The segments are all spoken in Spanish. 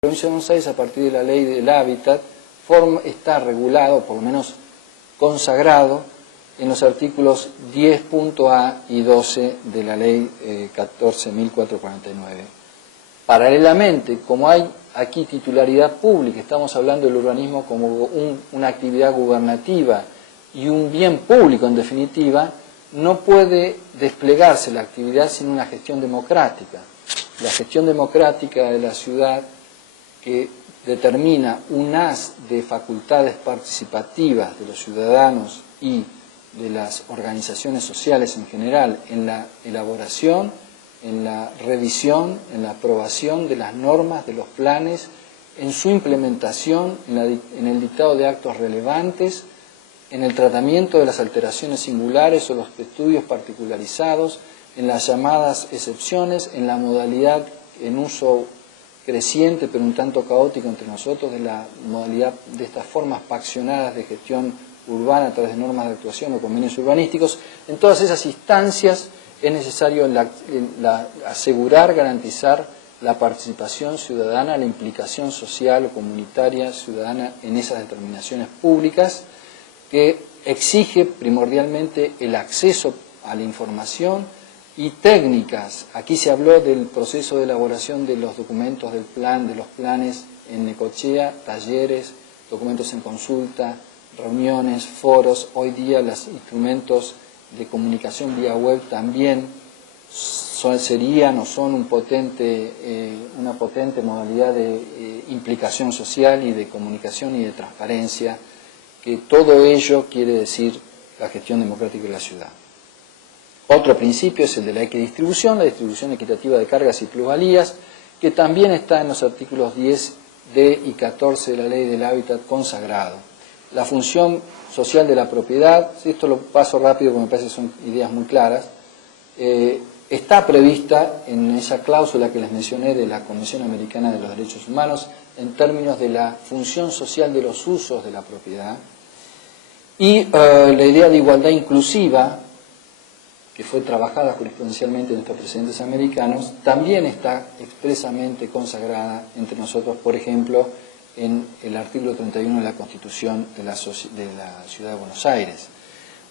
La provincia de Buenos Aires, a partir de la ley del hábitat, está regulado, por lo menos consagrado, en los artículos 10.a y 12 de la ley 14.449. Paralelamente, como hay aquí titularidad pública, estamos hablando del urbanismo como una actividad gubernativa y un bien público en definitiva, no puede desplegarse la actividad sin una gestión democrática. La gestión democrática de la ciudad, que determina un haz de facultades participativas de los ciudadanos y de las organizaciones sociales en general en la elaboración, en la revisión, en la aprobación de las normas, de los planes, en su implementación, en el dictado de actos relevantes, en el tratamiento de las alteraciones singulares o los estudios particularizados, en las llamadas excepciones, en la modalidad en uso creciente pero un tanto caótico entre nosotros de la modalidad de estas formas paccionadas de gestión urbana a través de normas de actuación o convenios urbanísticos. En todas esas instancias es necesario asegurar, garantizar la participación ciudadana, la implicación social o comunitaria ciudadana en esas determinaciones públicas, que exige primordialmente el acceso a la información y técnicas. Aquí se habló del proceso de elaboración de los documentos del plan, de los planes en Necochea, talleres, documentos en consulta, reuniones, foros. Hoy día los instrumentos de comunicación vía web también serían o son una potente modalidad de implicación social y de comunicación y de transparencia, que todo ello quiere decir la gestión democrática de la ciudad. Otro principio es el de la equidistribución, la distribución equitativa de cargas y plusvalías, que también está en los artículos 10d y 14 de la ley del hábitat consagrado. La función social de la propiedad, esto lo paso rápido porque me parece que son ideas muy claras, está prevista en esa cláusula que les mencioné de la Convención Americana de los Derechos Humanos en términos de la función social de los usos de la propiedad, y la idea de igualdad inclusiva, que fue trabajada jurisprudencialmente en estos precedentes americanos, también está expresamente consagrada entre nosotros, por ejemplo, en el artículo 31 de la Constitución de la Ciudad de Buenos Aires.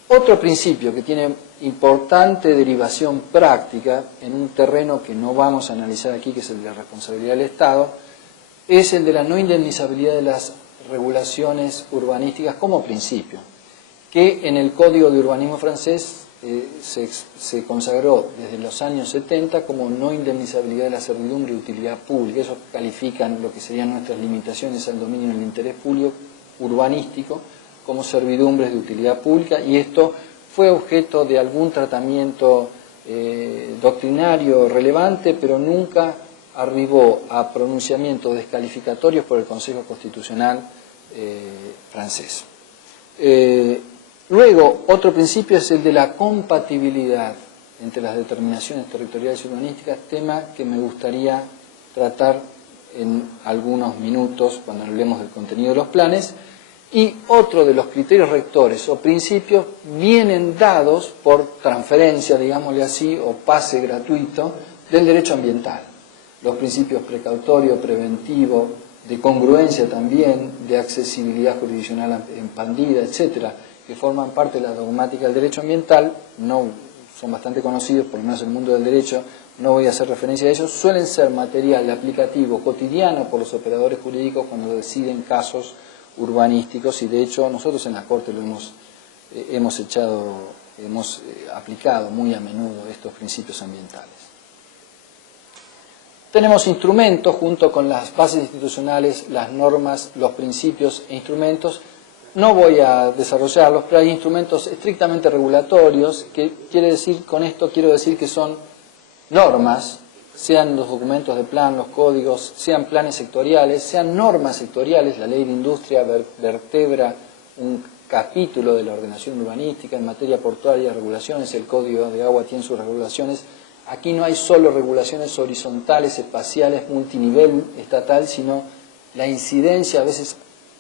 Otro principio que tiene importante derivación práctica en un terreno que no vamos a analizar aquí, que es el de la responsabilidad del Estado, es el de la no indemnizabilidad de las regulaciones urbanísticas como principio, que en el Código de Urbanismo francés se consagró desde los años 70 como no indemnizabilidad de la servidumbre de utilidad pública. Eso califican lo que serían nuestras limitaciones al dominio del interés público urbanístico como servidumbres de utilidad pública, y esto fue objeto de algún tratamiento doctrinario relevante, pero nunca arribó a pronunciamientos descalificatorios por el Consejo Constitucional francés. Luego, otro principio es el de la compatibilidad entre las determinaciones territoriales y urbanísticas, tema que me gustaría tratar en algunos minutos cuando hablemos del contenido de los planes. Y otro de los criterios rectores o principios vienen dados por transferencia, digámosle así, o pase gratuito del derecho ambiental. Los principios precautorio, preventivo, de congruencia también, de accesibilidad jurisdiccional expandida, etcétera, que forman parte de la dogmática del derecho ambiental, no son bastante conocidos, por lo menos en el mundo del derecho, no voy a hacer referencia a ellos, suelen ser material aplicativo cotidiano por los operadores jurídicos cuando deciden casos urbanísticos, y de hecho nosotros en la Corte lo hemos aplicado muy a menudo estos principios ambientales. Tenemos instrumentos junto con las bases institucionales, las normas, los principios e instrumentos. No voy a desarrollarlos, pero hay instrumentos estrictamente regulatorios, que quiere decir, con esto quiero decir que son normas, sean los documentos de plan, los códigos, sean planes sectoriales, sean normas sectoriales. La ley de industria vertebra un capítulo de la ordenación urbanística, en materia portuaria, regulaciones, el código de agua tiene sus regulaciones. Aquí no hay solo regulaciones horizontales, espaciales, multinivel estatal, sino la incidencia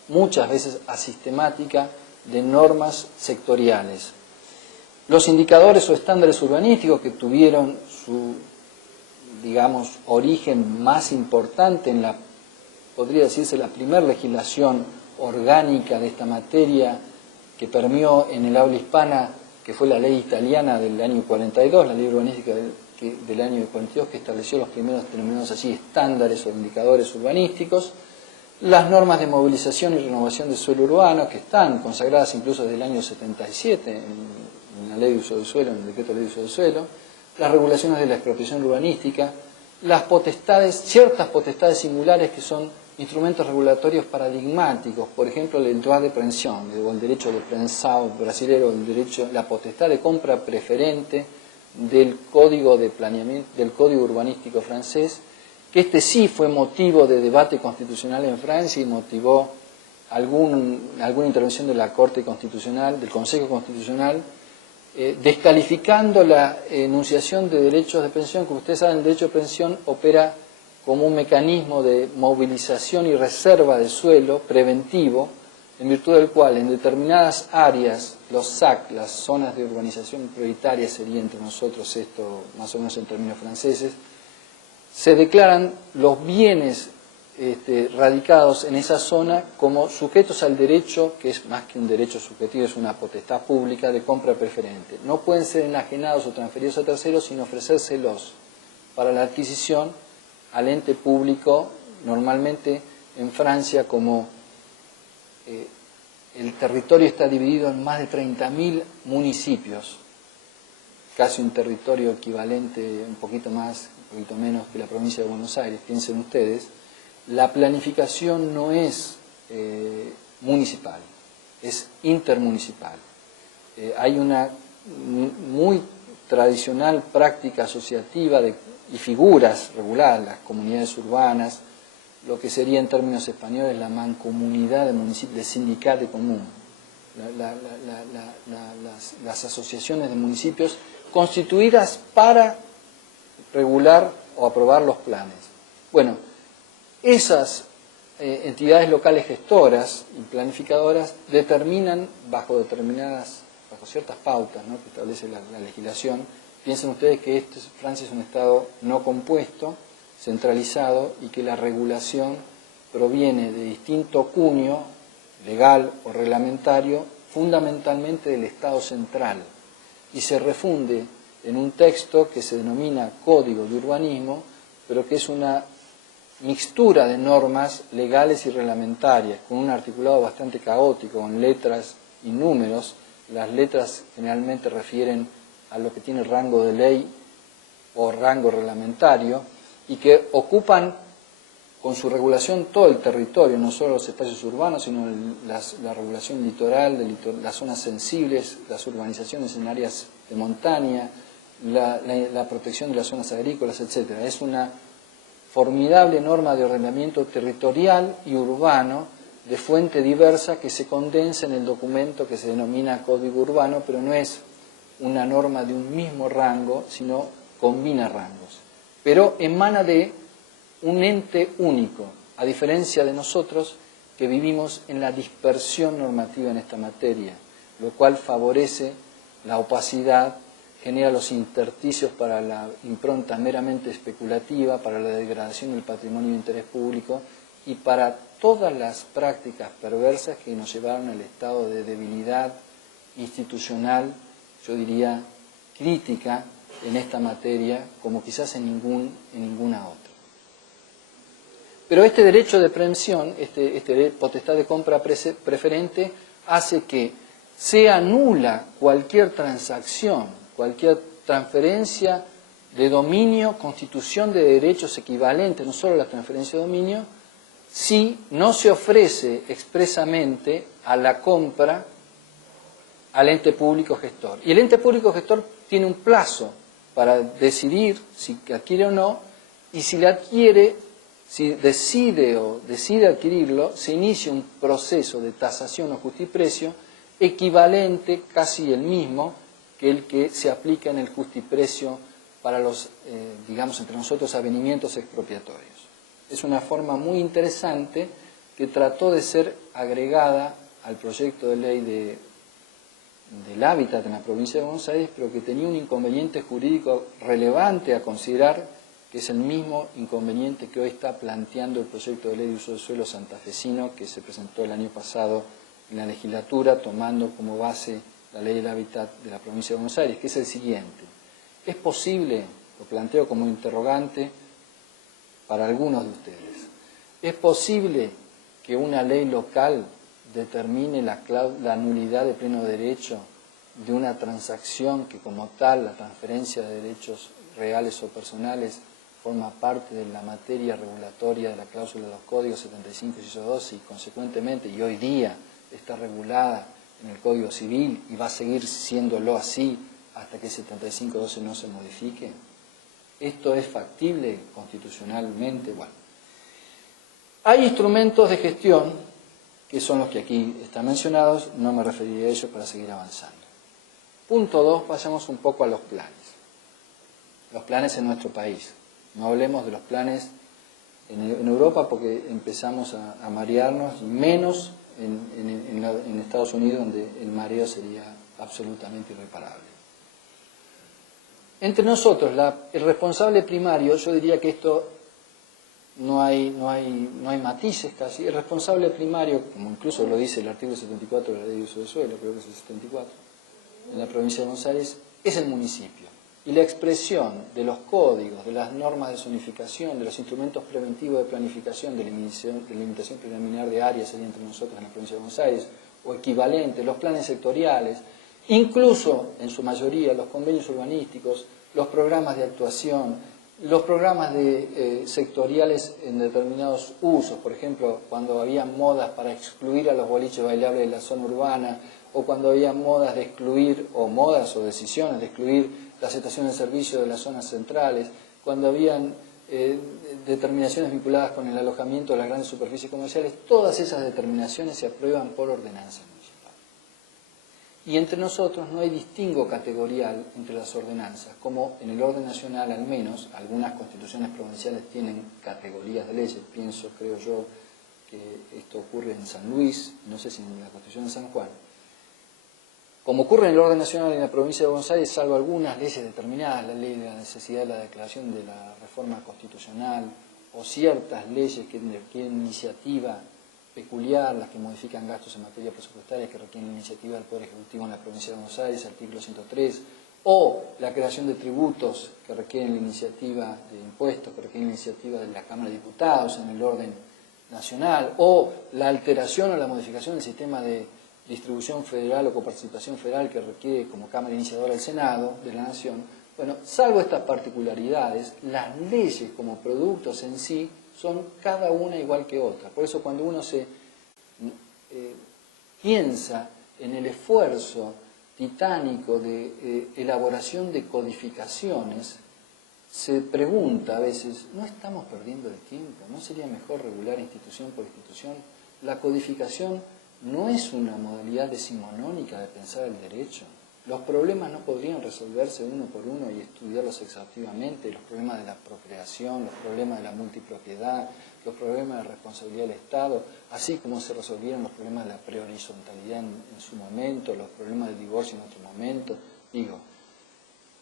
muchas veces asistemática de normas sectoriales. Los indicadores o estándares urbanísticos que tuvieron su, digamos, origen más importante en la podría decirse la primera legislación orgánica de esta materia que permeó en el habla hispana, que fue la ley italiana del año 42, la ley urbanística del año 42, que estableció los primeros denominados así estándares o indicadores urbanísticos, las normas de movilización y renovación del suelo urbano, que están consagradas incluso desde el año 77 en la ley de uso del suelo, en el decreto de ley de uso del suelo, las regulaciones de la expropiación urbanística, las potestades, ciertas potestades singulares que son instrumentos regulatorios paradigmáticos, por ejemplo el droit de préemption, o el derecho de prensado brasilero, el derecho, la potestad de compra preferente del código de planeamiento, del código urbanístico francés, que este sí fue motivo de debate constitucional en Francia y motivó alguna intervención de la Corte Constitucional, del Consejo Constitucional, descalificando la enunciación de derechos de pensión. Como ustedes saben, el derecho de pensión opera como un mecanismo de movilización y reserva de suelo preventivo, en virtud del cual en determinadas áreas, los SAC, las zonas de urbanización prioritaria, sería entre nosotros esto más o menos en términos franceses, se declaran los bienes radicados en esa zona como sujetos al derecho, que es más que un derecho subjetivo, es una potestad pública de compra preferente. No pueden ser enajenados o transferidos a terceros sin ofrecérselos para la adquisición al ente público, normalmente en Francia como el territorio está dividido en más de 30.000 municipios, casi un territorio equivalente, un poquito más, un poquito menos que la provincia de Buenos Aires, piensen ustedes. La planificación no es municipal, es intermunicipal. Hay una muy tradicional práctica asociativa y figuras reguladas, las comunidades urbanas, lo que sería en términos españoles la mancomunidad de municipios, el sindicat de común, las asociaciones de municipios constituidas para regular o aprobar los planes. Bueno, esas entidades locales gestoras y planificadoras determinan bajo ciertas pautas, ¿no?, que establece la legislación. Piensen ustedes que Francia es un Estado no compuesto, centralizado, y que la regulación proviene de distinto cuño, legal o reglamentario, fundamentalmente del Estado central, y se refunde en un texto que se denomina Código de Urbanismo, pero que es una mixtura de normas legales y reglamentarias, con un articulado bastante caótico, con letras y números. Las letras generalmente refieren a lo que tiene rango de ley o rango reglamentario, y que ocupan con su regulación todo el territorio, no solo los espacios urbanos, sino la regulación litoral, las zonas sensibles, las urbanizaciones en áreas de montaña, la protección de las zonas agrícolas, etc. Es una formidable norma de ordenamiento territorial y urbano de fuente diversa que se condensa en el documento que se denomina Código Urbano, pero no es una norma de un mismo rango, sino combina rangos. Pero emana de un ente único, a diferencia de nosotros que vivimos en la dispersión normativa en esta materia, lo cual favorece la opacidad, genera los intersticios para la impronta meramente especulativa, para la degradación del patrimonio de interés público y para todas las prácticas perversas que nos llevaron al estado de debilidad institucional, yo diría crítica, en esta materia, como quizás en ninguna otra. Pero este derecho de preempción, este potestad de compra preferente, hace que sea nula cualquier transacción, cualquier transferencia de dominio, constitución de derechos equivalentes, no solo la transferencia de dominio, si no se ofrece expresamente a la compra al ente público gestor. Y el ente público gestor tiene un plazo para decidir si adquiere o no, y si le adquiere, si decide adquirirlo, se inicia un proceso de tasación o justiprecio equivalente, casi el mismo, que el que se aplica en el justiprecio para los, digamos, entre nosotros, avenimientos expropiatorios. Es una forma muy interesante que trató de ser agregada al proyecto de ley del hábitat en la provincia de Buenos Aires, pero que tenía un inconveniente jurídico relevante a considerar, que es el mismo inconveniente que hoy está planteando el proyecto de ley de uso del suelo santafesino que se presentó el año pasado en la legislatura, tomando como base la ley del hábitat de la provincia de Buenos Aires, que es el siguiente. ¿Es posible, lo planteo como interrogante para algunos de ustedes, es posible que una ley local determine la nulidad de pleno derecho de una transacción que como tal, la transferencia de derechos reales o personales, forma parte de la materia regulatoria de la cláusula de los códigos 75 y 12 y consecuentemente, y hoy día está regulada en el Código Civil y va a seguir siéndolo así hasta que 75-12 no se modifique? ¿Esto es factible constitucionalmente? Bueno, hay instrumentos de gestión que son los que aquí están mencionados, no me referiré a ellos para seguir avanzando. Punto 2, vayamos un poco a los planes. Los planes en nuestro país. No hablemos de los planes en Europa porque empezamos a marearnos, menos en Estados Unidos, donde el mareo sería absolutamente irreparable. Entre nosotros, el responsable primario, yo diría que esto no hay matices casi, el responsable primario, como incluso lo dice el artículo 74 de la Ley de Uso del Suelo, creo que es el 74, en la provincia de Buenos Aires, es el municipio. Y la expresión de los códigos, de las normas de zonificación, de los instrumentos preventivos de planificación, de limitación preliminar de áreas sería entre nosotros en la provincia de Buenos Aires, o equivalentes, los planes sectoriales, incluso en su mayoría los convenios urbanísticos, los programas de actuación, los programas sectoriales en determinados usos, por ejemplo, cuando había modas para excluir a los boliches bailables de la zona urbana, o cuando había modas de excluir, o modas o decisiones de excluir las estaciones de servicio de las zonas centrales, cuando habían determinaciones vinculadas con el alojamiento de las grandes superficies comerciales, todas esas determinaciones se aprueban por ordenanza municipal. Y entre nosotros no hay distingo categorial entre las ordenanzas, como en el orden nacional al menos, algunas constituciones provinciales tienen categorías de leyes, pienso, creo yo, que esto ocurre en San Luis, no sé si en la Constitución de San Juan. Como ocurre en el orden nacional en la provincia de Buenos Aires, salvo algunas leyes determinadas, la ley de la necesidad de la declaración de la reforma constitucional, o ciertas leyes que requieren iniciativa peculiar, las que modifican gastos en materia presupuestaria que requieren iniciativa del Poder Ejecutivo en la provincia de Buenos Aires, artículo 103, o la creación de tributos que requieren la iniciativa de impuestos, que requieren la iniciativa de la Cámara de Diputados en el orden nacional, o la alteración o la modificación del sistema de distribución federal o coparticipación federal que requiere como Cámara Iniciadora el Senado de la Nación. Bueno, salvo estas particularidades, las leyes como productos en sí son cada una igual que otra. Por eso cuando uno se piensa en el esfuerzo titánico de elaboración de codificaciones, se pregunta a veces, ¿no estamos perdiendo el tiempo? ¿No sería mejor regular institución por institución? La codificación no es una modalidad decimonónica de pensar el derecho. Los problemas no podrían resolverse uno por uno y estudiarlos exhaustivamente, los problemas de la procreación, los problemas de la multipropiedad, los problemas de responsabilidad del Estado, así como se resolvieron los problemas de la prehorizontalidad en su momento, los problemas del divorcio en otro momento. Digo,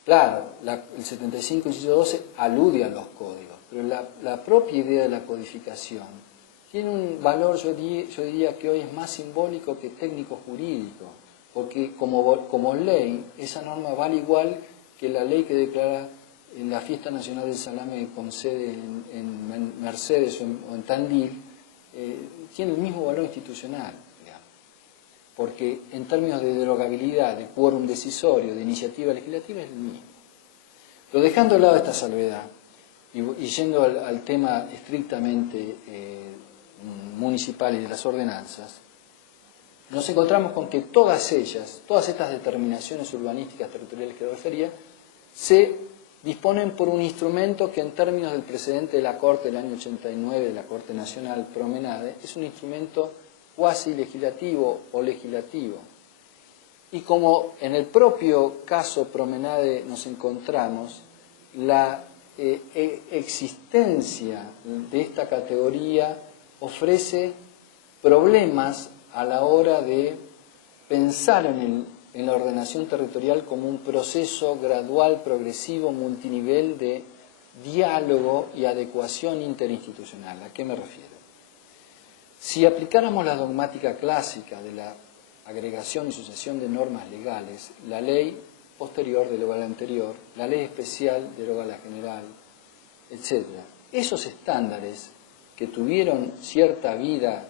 claro, el 75 inciso 12 alude a los códigos, pero la propia idea de la codificación tiene un valor, yo diría que hoy es más simbólico que técnico-jurídico, porque como ley, esa norma vale igual que la ley que declara en la Fiesta Nacional del Salame con sede en Mercedes o en Tandil, tiene el mismo valor institucional, digamos, porque en términos de derogabilidad, de quórum decisorio, de iniciativa legislativa, es el mismo. Pero dejando de lado esta salvedad y yendo al tema estrictamente municipal y de las ordenanzas, nos encontramos con que todas estas determinaciones urbanísticas territoriales que refería, se disponen por un instrumento que en términos del precedente de la Corte del año 89, de la Corte Nacional Promenade, es un instrumento cuasi legislativo o legislativo. Y como en el propio caso Promenade nos encontramos, la existencia de esta categoría ofrece problemas a la hora de pensar en la ordenación territorial como un proceso gradual, progresivo, multinivel de diálogo y adecuación interinstitucional. ¿A qué me refiero? Si aplicáramos la dogmática clásica de la agregación y sucesión de normas legales, la ley posterior deroga la anterior, la ley especial deroga la general, etc. Esos estándares que tuvieron cierta vida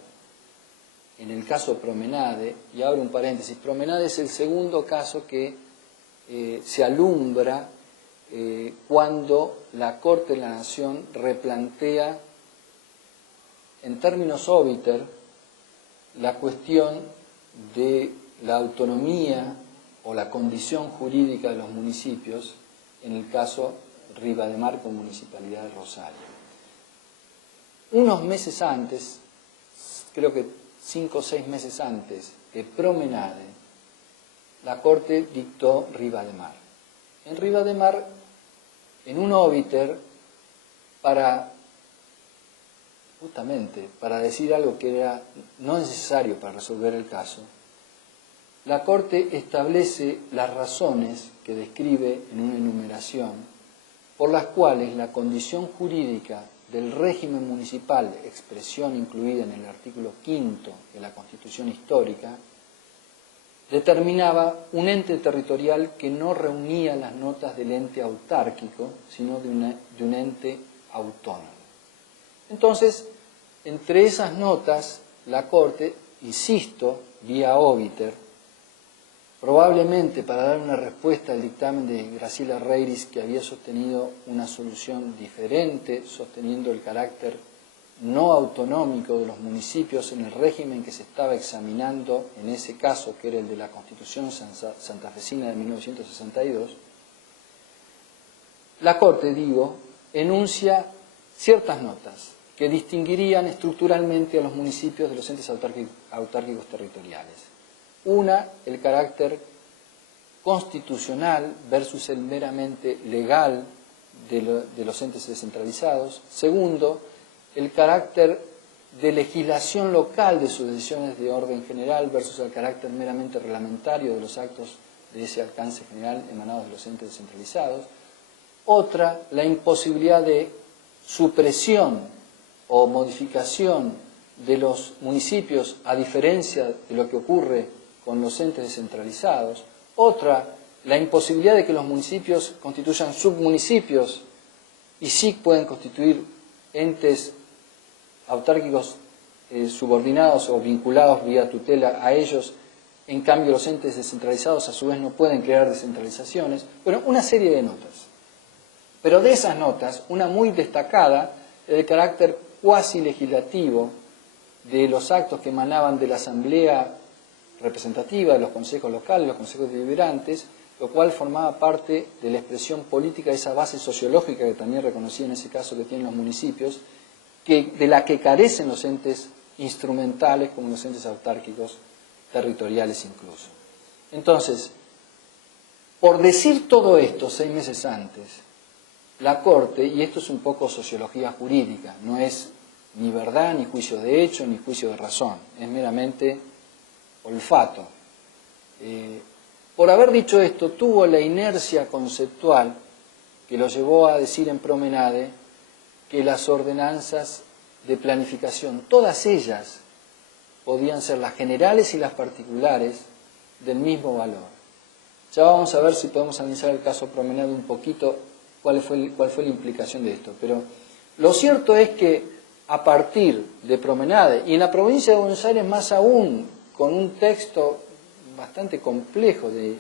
en el caso Promenade, y abro un paréntesis, Promenade es el segundo caso que se alumbra cuando la Corte de la Nación replantea en términos obiter la cuestión de la autonomía o la condición jurídica de los municipios en el caso Rivademar con Municipalidad de Rosario. Unos meses antes, creo que 5 o 6 meses antes de Promenade, la Corte dictó Rivademar. En Rivademar, en un obiter, justamente para decir algo que era no necesario para resolver el caso, la Corte establece las razones que describe en una enumeración por las cuales la condición jurídica del régimen municipal, expresión incluida en el artículo 5 de la Constitución Histórica, determinaba un ente territorial que no reunía las notas del ente autárquico, sino de un ente autónomo. Entonces, entre esas notas, la Corte, insisto, vía obiter, probablemente para dar una respuesta al dictamen de Graciela Reiris, que había sostenido una solución diferente, sosteniendo el carácter no autonómico de los municipios en el régimen que se estaba examinando en ese caso, que era el de la Constitución santafesina de 1962, la Corte, enuncia ciertas notas que distinguirían estructuralmente a los municipios de los entes autárquicos territoriales. Una, el carácter constitucional versus el meramente legal de los entes descentralizados. Segundo, el carácter de legislación local de sus decisiones de orden general versus el carácter meramente reglamentario de los actos de ese alcance general emanados de los entes descentralizados. Otra, la imposibilidad de supresión o modificación de los municipios a diferencia de lo que ocurre con los entes descentralizados. Otra, la imposibilidad de que los municipios constituyan submunicipios y sí pueden constituir entes autárquicos subordinados o vinculados vía tutela a ellos, en cambio los entes descentralizados a su vez no pueden crear descentralizaciones. Bueno, una serie de notas. Pero de esas notas, una muy destacada es el carácter cuasi legislativo de los actos que emanaban de la Asamblea representativa, de los consejos locales, los consejos deliberantes, lo cual formaba parte de la expresión política de esa base sociológica que también reconocía en ese caso que tienen los municipios, de la que carecen los entes instrumentales como los entes autárquicos territoriales incluso. Entonces, por decir todo esto 6 meses antes, la Corte, y esto es un poco sociología jurídica, no es ni verdad, ni juicio de hecho, ni juicio de razón, es meramente olfato. Por haber dicho esto, tuvo la inercia conceptual que lo llevó a decir en Promenade que las ordenanzas de planificación, todas ellas, podían ser las generales y las particulares del mismo valor. Ya vamos a ver si podemos analizar el caso Promenade un poquito, cuál fue la implicación de esto. Pero lo cierto es que a partir de Promenade, y en la provincia de Buenos Aires más aún, con un texto bastante complejo de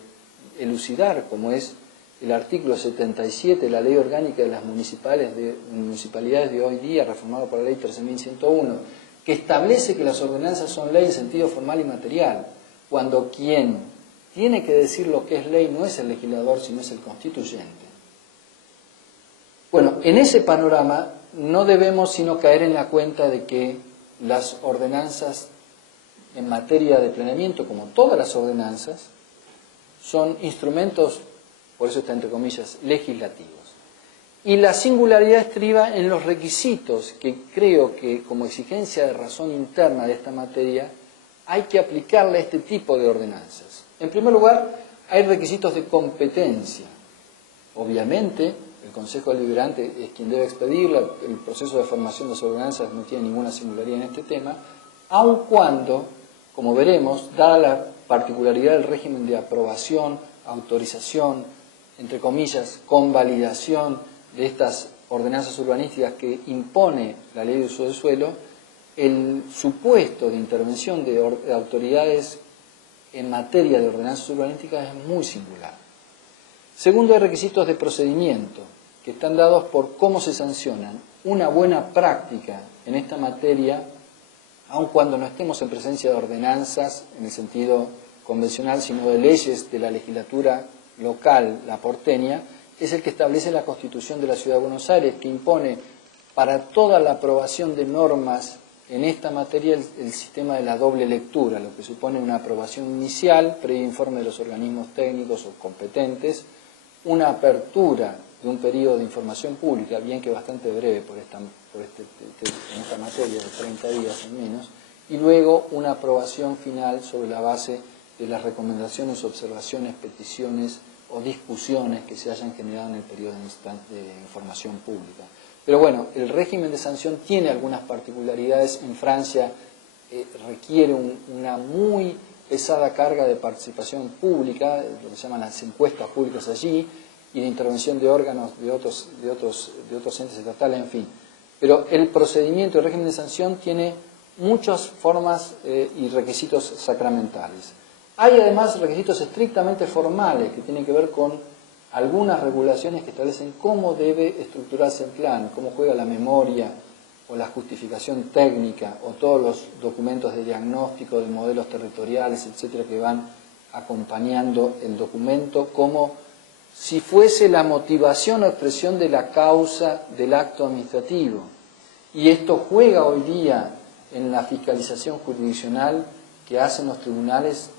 elucidar, como es el artículo 77 de la Ley Orgánica de las Municipalidades de hoy día, reformado por la Ley 13.101, que establece que las ordenanzas son ley en sentido formal y material, cuando quien tiene que decir lo que es ley no es el legislador, sino es el constituyente. Bueno, en ese panorama no debemos sino caer en la cuenta de que las ordenanzas en materia de planeamiento, como todas las ordenanzas, son instrumentos, por eso está entre comillas, legislativos. Y la singularidad estriba en los requisitos que creo que como exigencia de razón interna de esta materia hay que aplicarle a este tipo de ordenanzas. En primer lugar, hay requisitos de competencia. Obviamente, el Consejo Deliberante es quien debe expedirla, el proceso de formación de las ordenanzas no tiene ninguna singularidad en este tema, aun cuando, como veremos, dada la particularidad del régimen de aprobación, autorización, entre comillas, convalidación de estas ordenanzas urbanísticas que impone la ley de uso del suelo, el supuesto de intervención de autoridades en materia de ordenanzas urbanísticas es muy singular. Segundo, hay requisitos de procedimiento que están dados por cómo se sancionan una buena práctica en esta materia, aun cuando no estemos en presencia de ordenanzas en el sentido convencional, sino de leyes de la legislatura local, la porteña, es el que establece la Constitución de la Ciudad de Buenos Aires, que impone para toda la aprobación de normas en esta materia el sistema de la doble lectura, lo que supone una aprobación inicial, previo informe de los organismos técnicos o competentes, una apertura de un periodo de información pública, bien que bastante breve en esta materia, de 30 días en menos, y luego una aprobación final sobre la base de las recomendaciones, observaciones, peticiones o discusiones que se hayan generado en el periodo de información pública. Pero bueno, el régimen de sanción tiene algunas particularidades. En Francia requiere una muy pesada carga de participación pública, lo que se llaman las encuestas públicas allí, y de intervención de órganos de otros entes estatales, en fin. Pero el procedimiento, el régimen de sanción tiene muchas formas y requisitos sacramentales. Hay además requisitos estrictamente formales que tienen que ver con algunas regulaciones que establecen cómo debe estructurarse el plan, cómo juega la memoria o la justificación técnica o todos los documentos de diagnóstico, de modelos territoriales, etcétera, que van acompañando el documento, como si fuese la motivación o expresión de la causa del acto administrativo. Y esto juega hoy día en la fiscalización jurisdiccional que hacen los tribunales,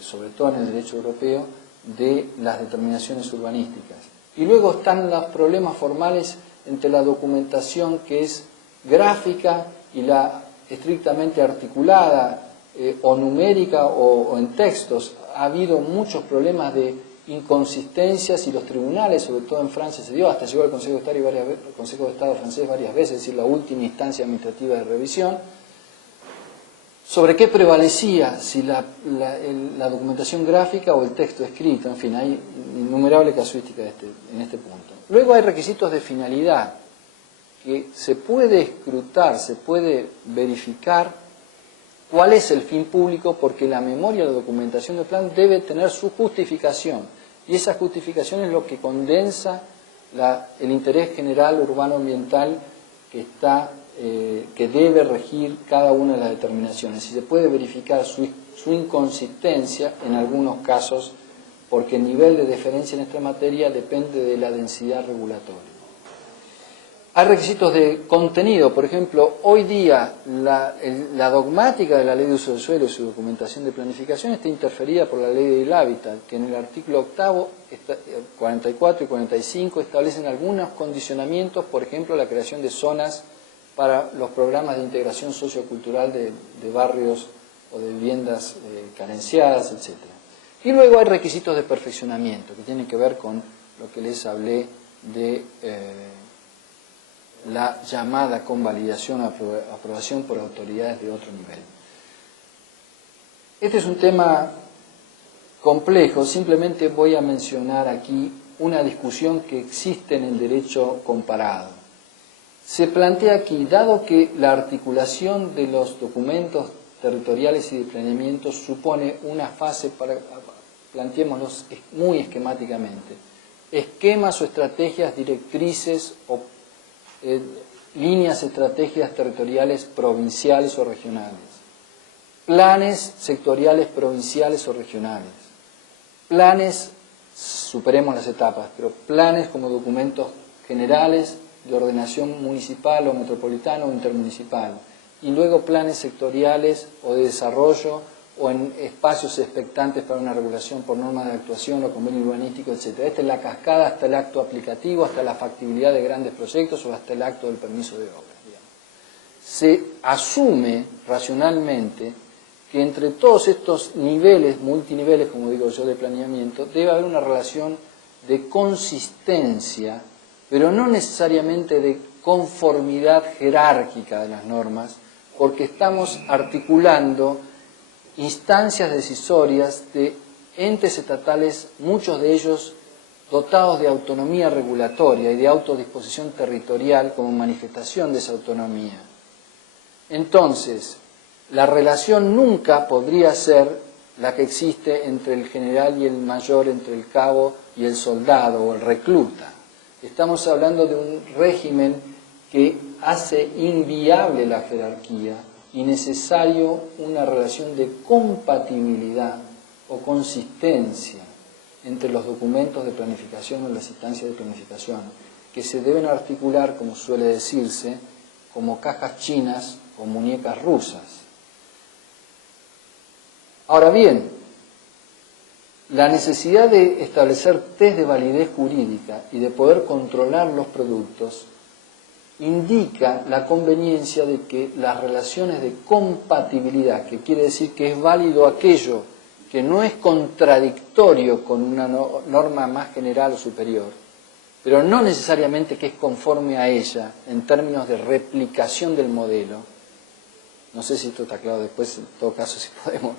sobre todo en el derecho europeo, de las determinaciones urbanísticas. Y luego están los problemas formales entre la documentación que es gráfica y la estrictamente articulada o numérica o en textos. Ha habido muchos problemas de inconsistencias y los tribunales, sobre todo en Francia, se dio, hasta llegó al Consejo de Estado francés varias veces, es decir, la última instancia administrativa de revisión, sobre qué prevalecía, si la documentación gráfica o el texto escrito. En fin, hay innumerable casuística en este punto. Luego hay requisitos de finalidad, que se puede escrutar, se puede verificar cuál es el fin público, porque la memoria de la documentación del plan debe tener su justificación, y esa justificación es lo que condensa el interés general urbano-ambiental que debe regir cada una de las determinaciones. Y se puede verificar su inconsistencia en algunos casos, porque el nivel de deferencia en esta materia depende de la densidad regulatoria. Hay requisitos de contenido. Por ejemplo, hoy día la dogmática de la ley de uso del suelo y su documentación de planificación está interferida por la ley del hábitat, que en el artículo 8, 44 y 45 establecen algunos condicionamientos, por ejemplo, la creación de zonas para los programas de integración sociocultural de barrios o de viviendas carenciadas, etc. Y luego hay requisitos de perfeccionamiento, que tienen que ver con lo que les hablé de la llamada convalidación o aprobación por autoridades de otro nivel. Este es un tema complejo. Simplemente voy a mencionar aquí una discusión que existe en el derecho comparado. Se plantea aquí, dado que la articulación de los documentos territoriales y de planeamiento supone una fase, planteémoslos muy esquemáticamente, esquemas o estrategias directrices o líneas, estrategias territoriales provinciales o regionales, planes sectoriales provinciales o regionales, planes, superemos las etapas, pero planes como documentos generales de ordenación municipal o metropolitana o intermunicipal, y luego planes sectoriales o de desarrollo o en espacios expectantes para una regulación por normas de actuación o convenio urbanístico, etc. Esta es la cascada hasta el acto aplicativo, hasta la factibilidad de grandes proyectos o hasta el acto del permiso de obra. Se asume racionalmente que entre todos estos niveles, multiniveles, como digo yo, de planeamiento, debe haber una relación de consistencia, pero no necesariamente de conformidad jerárquica de las normas, porque estamos articulando instancias decisorias de entes estatales, muchos de ellos dotados de autonomía regulatoria y de autodisposición territorial como manifestación de esa autonomía. Entonces, la relación nunca podría ser la que existe entre el general y el mayor, entre el cabo y el soldado o el recluta. Estamos hablando de un régimen que hace inviable la jerarquía y necesario una relación de compatibilidad o consistencia entre los documentos de planificación o las instancias de planificación, que se deben articular, como suele decirse, como cajas chinas o muñecas rusas. Ahora bien, la necesidad de establecer test de validez jurídica y de poder controlar los productos indica la conveniencia de que las relaciones de compatibilidad, que quiere decir que es válido aquello que no es contradictorio con una norma más general o superior, pero no necesariamente que es conforme a ella en términos de replicación del modelo. No sé si esto está claro después, en todo caso si podemos.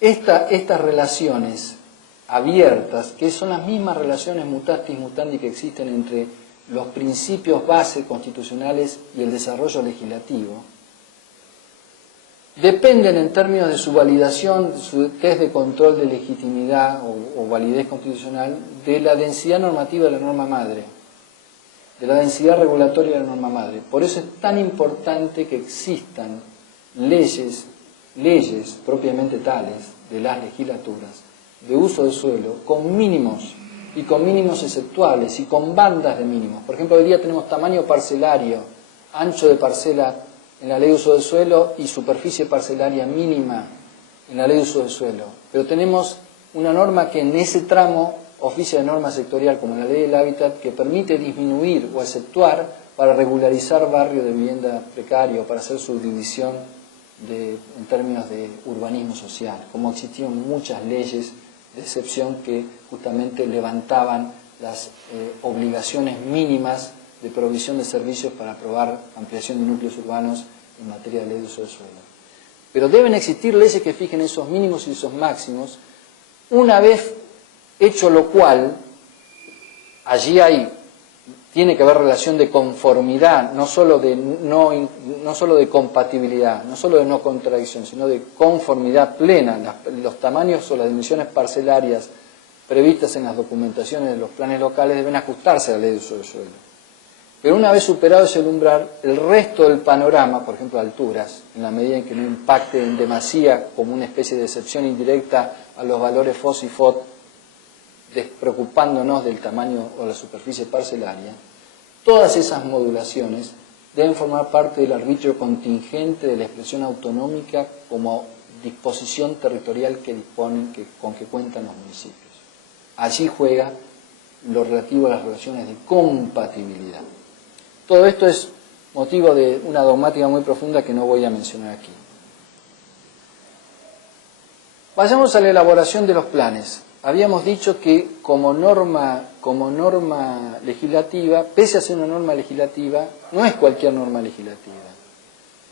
Estas relaciones abiertas, que son las mismas relaciones mutatis mutandi que existen entre los principios base constitucionales y el desarrollo legislativo, dependen en términos de su validación, su test de control de legitimidad o validez constitucional, de la densidad normativa de la norma madre, de la densidad regulatoria de la norma madre. Por eso es tan importante que existan leyes propiamente tales de las legislaturas de uso de suelo con mínimos y con mínimos exceptuables y con bandas de mínimos. Por ejemplo, hoy día tenemos tamaño parcelario, ancho de parcela en la ley de uso del suelo y superficie parcelaria mínima en la ley de uso del suelo. Pero tenemos una norma que en ese tramo oficia de norma sectorial, como la ley del hábitat, que permite disminuir o exceptuar para regularizar barrios de vivienda precaria o para hacer subdivisión en términos de urbanismo social, como existieron muchas leyes de excepción que justamente levantaban las obligaciones mínimas de provisión de servicios para aprobar ampliación de núcleos urbanos en materia de ley de uso del suelo. Pero deben existir leyes que fijen esos mínimos y esos máximos, una vez hecho lo cual, allí tiene que haber relación de conformidad, no solo de compatibilidad, no solo de no contradicción, sino de conformidad plena. Los tamaños o las dimensiones parcelarias previstas en las documentaciones de los planes locales deben ajustarse a la ley de uso del suelo. Pero una vez superado ese umbral, el resto del panorama, por ejemplo alturas, en la medida en que no impacte en demasía como una especie de excepción indirecta a los valores FOS y FOT, despreocupándonos del tamaño o la superficie parcelaria, todas esas modulaciones deben formar parte del arbitrio contingente de la expresión autonómica como disposición territorial con que cuentan los municipios. Allí juega lo relativo a las relaciones de compatibilidad. Todo esto es motivo de una dogmática muy profunda que no voy a mencionar aquí. Vayamos a la elaboración de los planes. Habíamos dicho que como norma legislativa, pese a ser una norma legislativa, no es cualquier norma legislativa.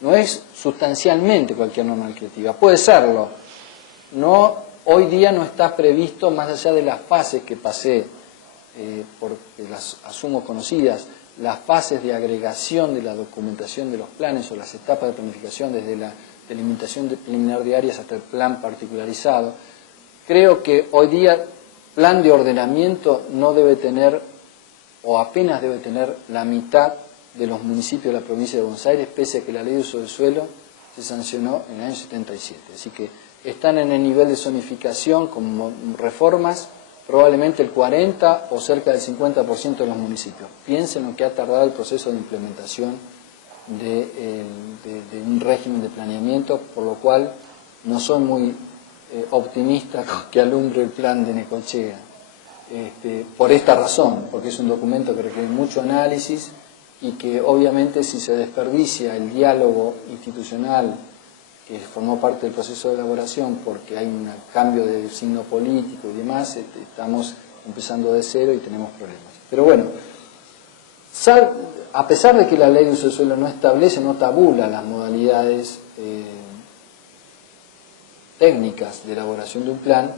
No es sustancialmente cualquier norma legislativa. Puede serlo. Hoy día no está previsto, más allá de las fases que pasé, porque las asumo conocidas, las fases de agregación de la documentación de los planes o las etapas de planificación desde la delimitación preliminar de áreas hasta el plan particularizado. Creo que hoy día plan de ordenamiento no debe tener, o apenas debe tener, la mitad de los municipios de la provincia de Buenos Aires, pese a que la ley de uso del suelo se sancionó en el año 77. Así que están en el nivel de zonificación como reformas, probablemente el 40 o cerca del 50% de los municipios. Piensen lo que ha tardado el proceso de implementación de un régimen de planeamiento, por lo cual no soy muy optimista con que alumbre el plan de Necochea, por esta razón, porque es un documento que requiere mucho análisis y que obviamente si se desperdicia el diálogo institucional que formó parte del proceso de elaboración porque hay un cambio de signo político y demás, estamos empezando de cero y tenemos problemas. Pero bueno, a pesar de que la ley de uso del suelo no establece, no tabula las modalidades técnicas de elaboración de un plan,